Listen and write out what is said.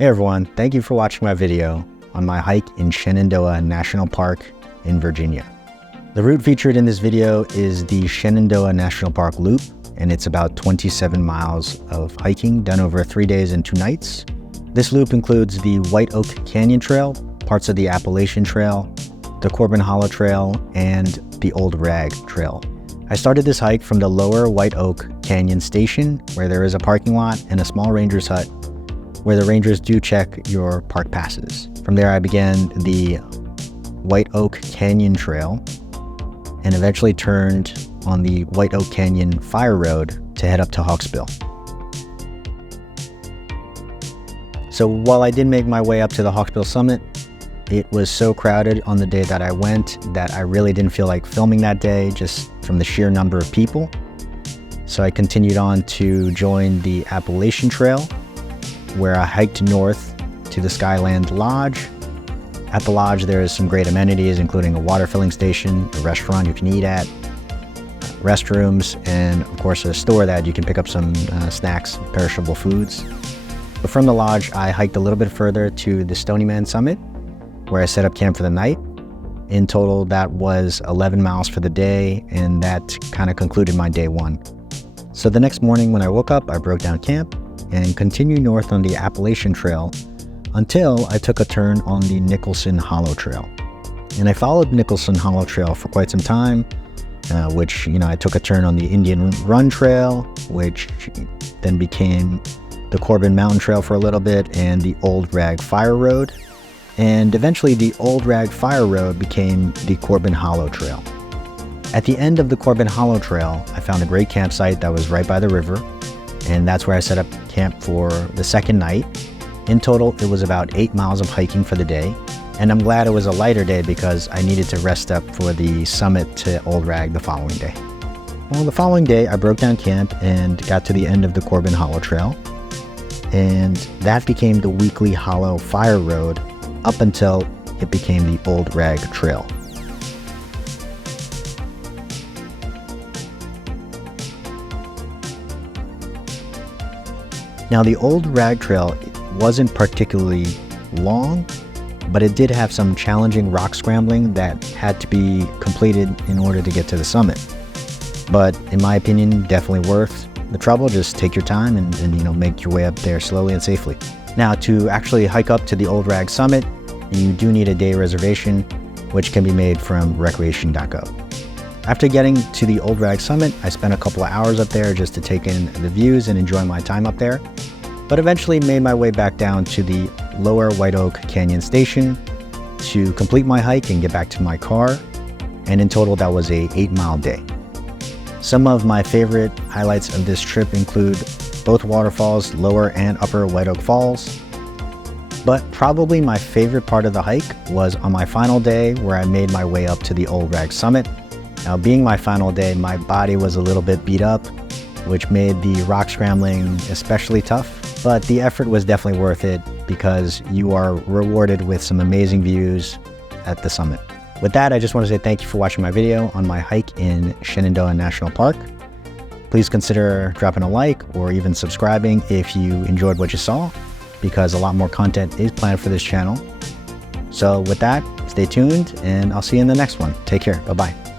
Hey everyone, thank you for watching my video on my hike in Shenandoah National Park in Virginia. The route featured in this video is the Shenandoah National Park Loop, and it's about 27 miles of hiking done over 3 days and 2 nights. This loop includes the Whiteoak Canyon Trail, parts of the Appalachian Trail, the Corbin Hollow Trail, and the Old Rag Trail. I started this hike from the Lower Whiteoak Canyon Station, where there is a parking lot and a small ranger's hut, where the rangers do check your park passes. From there, I began the Whiteoak Canyon Trail and eventually turned on the Whiteoak Canyon Fire Road to head up to Hawksbill. So while I did make my way up to the Hawksbill Summit, it was so crowded on the day that I went that I really didn't feel like filming that day, just from the sheer number of people. So I continued on to join the Appalachian Trail, where I hiked north to the Skyland Lodge. At the lodge, there is some great amenities, including a water filling station, a restaurant you can eat at, restrooms, and of course a store that you can pick up some snacks, perishable foods. But from the lodge, I hiked a little bit further to the Stony Man Summit, where I set up camp for the night. In total, that was 11 miles for the day, and that kind of concluded my day one. So the next morning when I woke up, I broke down camp and continued north on the Appalachian Trail until I took a turn on the Nicholson Hollow Trail. And I followed Nicholson Hollow Trail for quite some time, which, I took a turn on the Indian Run Trail, which then became the Corbin Mountain Trail for a little bit, and the Old Rag Fire Road. And eventually the Old Rag Fire Road became the Corbin Hollow Trail. At the end of the Corbin Hollow Trail, I found a great campsite that was right by the river, and that's where I set up camp for the second night. In total, it was about 8 miles of hiking for the day, and I'm glad it was a lighter day because I needed to rest up for the summit to Old Rag the following day. Well, the following day, I broke down camp and got to the end of the Corbin Hollow Trail, and that became the Weakley Hollow Fire Road up until it became the Old Rag Trail. Now, the Old Rag Trail wasn't particularly long, but it did have some challenging rock scrambling that had to be completed in order to get to the summit. But in my opinion, definitely worth the trouble. Just take your time and make your way up there slowly and safely. Now, to actually hike up to the Old Rag Summit, you do need a day reservation, which can be made from recreation.gov. After getting to the Old Rag Summit, I spent a couple of hours up there just to take in the views and enjoy my time up there, but eventually made my way back down to the Lower Whiteoak Canyon Station to complete my hike and get back to my car, and in total that was a 8-mile day. Some of my favorite highlights of this trip include both waterfalls, Lower and Upper Whiteoak Falls, but probably my favorite part of the hike was on my final day, where I made my way up to the Old Rag Summit. Now, being my final day, my body was a little bit beat up, which made the rock scrambling especially tough, but the effort was definitely worth it because you are rewarded with some amazing views at the summit. With that, I just want to say thank you for watching my video on my hike in Shenandoah National Park. Please consider dropping a like or even subscribing if you enjoyed what you saw, because a lot more content is planned for this channel. So with that, stay tuned and I'll see you in the next one. Take care. Bye-bye.